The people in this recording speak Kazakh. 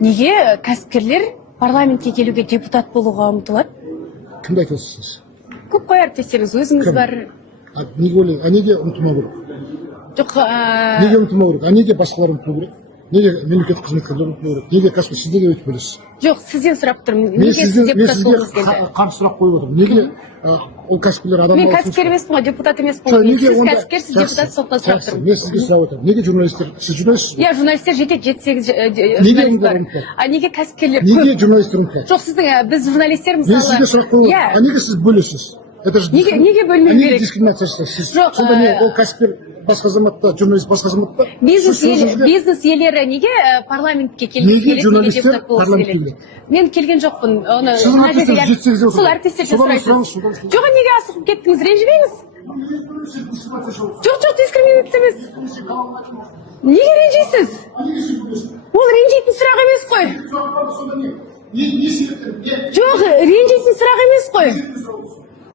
Неге кәсіпкерлер парламентке келуге депутат болуға ұмтылады? Кімді айтасыз? Көп қой әріптестеріңіз, өзіңіз бар. Неге ойлайсыз? Неге ұмтылмау керек? Жоқ, Неге ұмтылмау керек? Неге басқалар ұмтылу керек? Неге мемлекеттік қызметкерлер ұмтылу керек? Неге кәсіпкер сізде де өтіп білесіз? жоқ, сізден сұрап тұрмын. Неге сіз депутат болғыңыз келді? Қарсы сұрақ қойып отырмын. Неге ол кәсіпкерлер адам Мен кәсіпкер емеспін ғой, депутат емеспін ғой. Сіз кәсіпкерсіз, депутат соттан сұрап тұрмын. Мен сізге сұрап отырмын. Неге журналистер? Сіз журналистсіз? Иә, журналистер жетеді, 7-8 Неге журналист бар. ұмтылады? Неге кәсіпкерлер Неге көп? журналистер ұмтылады? Жоқ, сіздің біз журналистер Мен мысалы. сізге сұрақ қойып Иә. отырмын. Неге сіз бөлесіз? Это же Неге бөлмеу неге керек? дискриминация жасайсыз? Жоқ, сонда не ол кәсіпкер басқа азаматта, журналист басқа азаматта? Бизнес иелері неге парламентке Неге келеді, журналистер депутат болғысы парламентке келеді? келеді? Мен келген жоқпын. Оны Сіз әріптестеріңіз жетсеңіз де сол әріптестерден сұрайсыз. Жоқ, неге асығып кеттіңіз? Ренжімеңіз. Жоқ, дискриминация емес. Неге ренжисіз? Ол ренжитін сұрақ емес қой. Жоқ, ренжитін сұрақ емес қой.